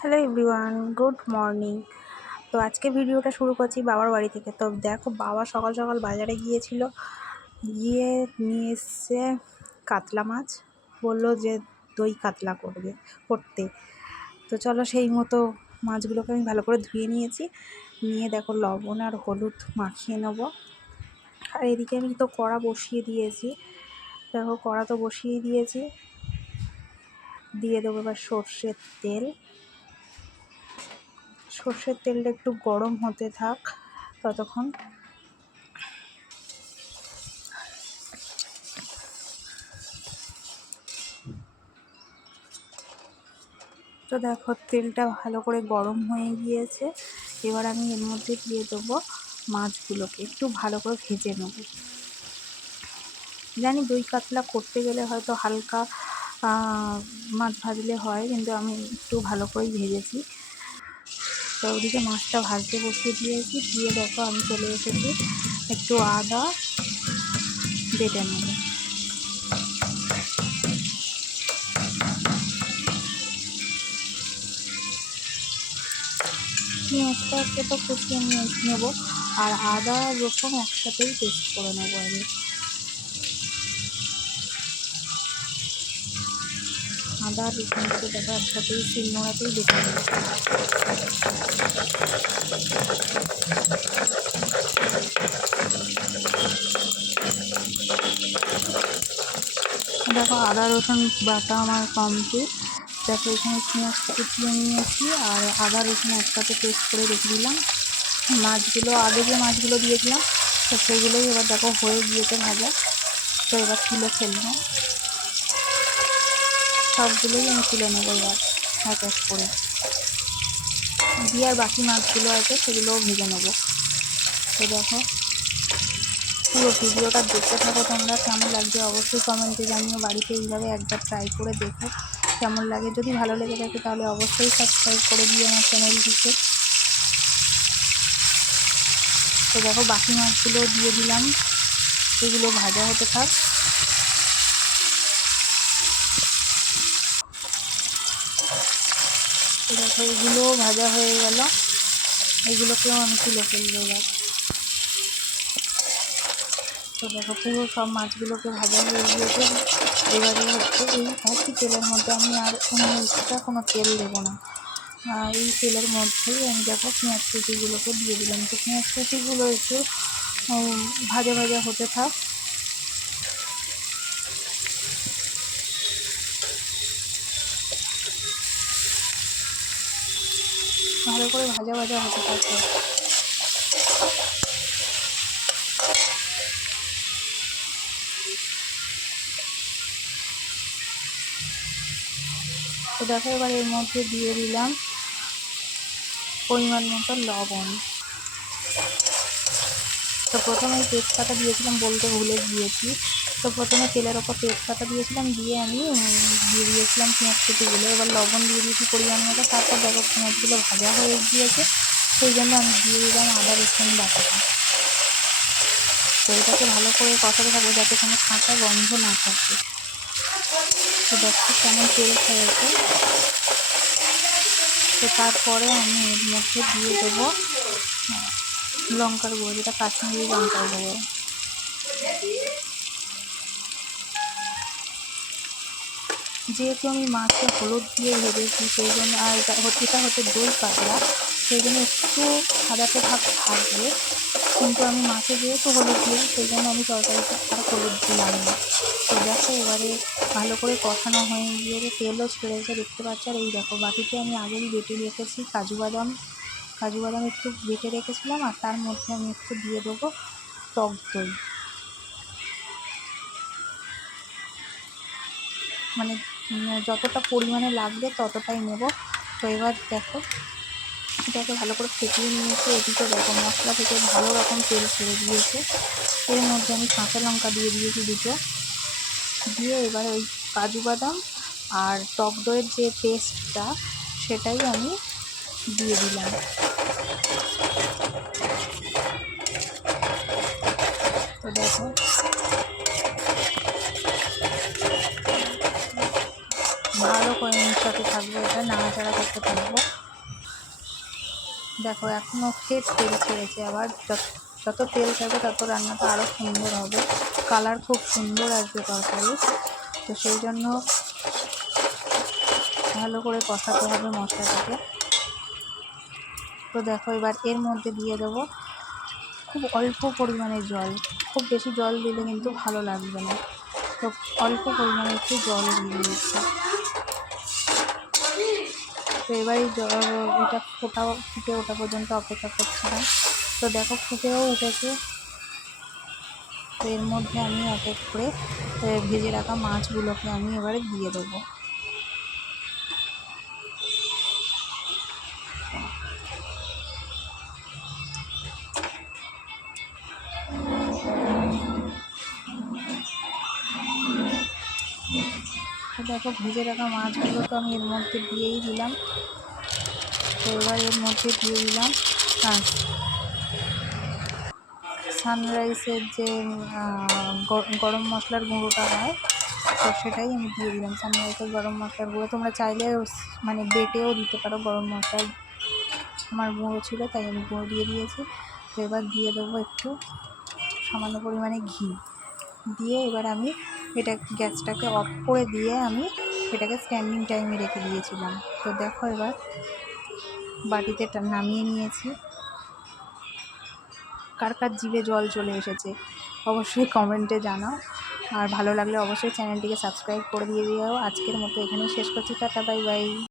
Hello everyone, good morning. তো আজকে ভিডিওটা শুরু করছি বাবার বাড়ি থেকে। তো দেখো, বাবা সকাল সকাল বাজারে গিয়েছিল, গিয়ে নিয়ে এসছে কাতলা মাছ। বললো যে দই কাতলা করতে। তো চলো, সেই মতো মাছগুলোকে আমি ভালো করে ধুয়ে নিয়েছি। নিয়ে দেখো, লবণ আর হলুদ মাখিয়ে নেবো। আর এদিকে আমি তো কড়া বসিয়ে দিয়েছি। দেখো, কড়া তো বসিয়ে দিয়েছি। দিয়ে দেবো এবার সর্ষের তেল। সর্ষের তেলটা একটু গরম হতে থাক ততক্ষণ। তো দেখো, তেলটা ভালো করে গরম হয়ে গিয়েছে। এবার আমি এর মধ্যে দিয়ে দেবো মাছগুলোকে, একটু ভালো করে ভেজে নেব। জানি দই কাতলা করতে গেলে হয়তো হালকা মাছ ভাজলে হয়, কিন্তু আমি একটু ভালো করেই ভেজেছি। তো ওদিকে মাছটা ভাজতে বসিয়ে দিয়েছি। দিয়ে দেখো, আমি চলে এসেছি একটু আদা বেটে নেব। পেঁয়াজটাকে তো কুচিয়ে নেব, আর আদা রসুন একসাথেই পেস্ট করে নেবো আমি। আদা রসুনটাকে দেখো একসাথেই শিলনোড়াতেই বেটে নেব। দেখো, আদা রসুন বাটা আমার কমপ্লিট। দেখো, এখানে পেঁয়াজটা কুচিয়ে নিয়েছি আর আদা রসুন একসাথে পেস্ট করে রেখে দিলাম। মাছগুলো আগে যে মাছগুলো দিয়েছিলাম, তো সেগুলোই এবার দেখো হয়ে গিয়েছে ভাজা। তো এবার তুলে ফেলবো, সবগুলোই আমি তুলে নেবো এবার এক এক করে। দিয়ে আর বাকি মাছগুলো আছে সেগুলোও ভেজে নেবো। তো দেখো, পুরো ভিডিওটা দেখতে থাকো তোমরা। কেমন লাগছে অবশ্যই কমেন্টে জানিও। বাড়িতে এইভাবে একবার ট্রাই করে দেখো কেমন লাগে। যদি ভালো লেগে থাকে তাহলে অবশ্যই সাবস্ক্রাইব করে দিও আমার চ্যানেলটিকে। তো দেখো, বাকি মাছগুলো দিয়ে দিলাম, এগুলো ভাজা হতে থাক। তো দেখো, এগুলোও ভাজা হয়ে গেল, এগুলোকেও আমি তুলে ফেলবো এবার। তো দেখো, পুরো সব মাছগুলোকে ভাজা হয়ে গিয়েছে। এবারে হচ্ছে এই একই তেলের মধ্যে আমি আর কোনো এক্সট্রা কোনো তেল দেবো না। এই তেলের মধ্যেই আমি দেখো পেঁয়াজ কুচিগুলোকে দিয়ে দিলাম। তো পেঁয়াজ কুচিগুলো একটু ভাজা ভাজা হতে থাক। ভালো করে ভাজা ভাজা হতে থাকবে। তো দেখো, এবার এর মধ্যে দিয়ে দিলাম পরিমাণ মতো লবণ। তো প্রথমে তেজপাতা দিয়েছিলাম, বলতে ভুলে গিয়েছি। তো প্রথমে তেলের ওপর তেজপাতা দিয়েছিলাম, দিয়ে আমি দিয়ে দিয়েছিলাম পেঁয়াজ কুচিগুলো। এবার লবণ দিয়ে দিয়েছি পরিমাণ মতো। তারপর দেখো, পেঁয়াজগুলো ভাজা হয়ে গিয়েছে, সেই জন্য আমি দিয়ে দিলাম আদা রসুন বাটাটা। তো এটাকে ভালো করে কষাতে থাকবো যাতে কোনো কাঁচা গন্ধ না থাকে। তো দেখো কেমন তেল খেয়েছে। তো তারপরে আমি এর মধ্যে দিয়ে দেবো লঙ্কার গুঁড়ো, যেটা কাশ্মীরি লঙ্কার গুঁড়ো। যেহেতু আমি মাছে হলুদ দিয়ে ভেজেছি, সেই জন্য, আর এটা হচ্ছে দই কাতলা, সেই জন্য একটু সাদাটে ভাব থাকবে। কিন্তু আমি মাছে যেহেতু হলুদ দিই, সেই জন্য আমি তরকারিতে আর হলুদ দিলাম না। তো দেখো, এবারে ভালো করে কষানো হয়ে গিয়ে তেলও ছেড়েছে, দেখতে পাচ্ছ। আর এই দেখো, বাটিতে আমি আগেই বেটে রেখেছি কাজু বাদাম একটু বেটে রেখেছিলাম। আর তার মধ্যে আমি একটু দিয়ে দেবো টক দই, মানে যতটা পরিমাণে লাগবে ততটাই নেব। তো এবার দেখো, এটাকে ভালো করে ফেটিয়ে নিয়েছে। এদিকে দেখো, মশলা থেকে ভালো রকম তেল ছেড়ে দিয়েছে। এর মধ্যে আমি কাঁচা লঙ্কা দিয়ে দিয়েছি দুটো। দিয়ে এবার ওই কাজু বাদাম আর টক দইয়ের যে পেস্টটা, সেটাই আমি দিয়ে দিলাম। তো দেখো, ভালো দেখো এর সাথে থাকবো, এটা নাড়াচাড়া করতে থাকবো। দেখো এখনও ফের তেল ছেড়েছে, আবার যত তেল ছাড়বে তত রান্নাটা আরও সুন্দর হবে, কালার খুব সুন্দর আসবে তরকারি। তো সেই জন্য ভালো করে কষাতে হবে মশলাটাকে। তো দেখো এবার এর মধ্যে দিয়ে দেবো খুব অল্প পরিমাণে জল, খুব বেশি জল দিলে কিন্তু ভালো লাগবে না, তো অল্প পরিমাণে একটু জল দিয়ে দিয়েছি। তো এবার এটা ফুটে ওঠা পর্যন্ত অপেক্ষা করছিলাম। তো দেখো ফুটেও উঠেছে। তো এর মধ্যে আমি এক এক করে ভেজে রাখা মাছগুলোকে আমি এবারে দিয়ে দেবো। তো দেখো ভেজে রাখা মাছগুলো তো আমি এর মধ্যে দিয়েই দিলাম। তো এবার এর মধ্যে দিয়ে দিলাম সানরাইসের যে গরম মশলার গুঁড়োটা হয়, তো সেটাই আমি দিয়ে দিলাম। সানরাইসের গরম মশলার গুঁড়ো তোমরা চাইলে মানে বেটেও দিতে পারো, গরম মশলার আমার গুঁড়ো ছিল তাই আমি গুঁড়ো দিয়ে দিয়েছি। তো এবার দিয়ে দেবো একটু সামান্য পরিমাণে ঘি দিয়ে এবার আমি এটা গ্যাসটাকে অফ করে দিয়ে আমি এটাকে স্ট্যান্ডিং টাইমে রেখে দিয়েছিলাম। তো দেখো এবার বাটিতে নামিয়ে নিয়েছি। কার কার জিভে জল চলে এসেছে অবশ্যই কমেন্টে জানাও, আর ভালো লাগলে অবশ্যই চ্যানেলটিকে সাবস্ক্রাইব করে দিয়ে দিও। আজকের মতো এখানেই শেষ করছি, টাটা বাই বাই।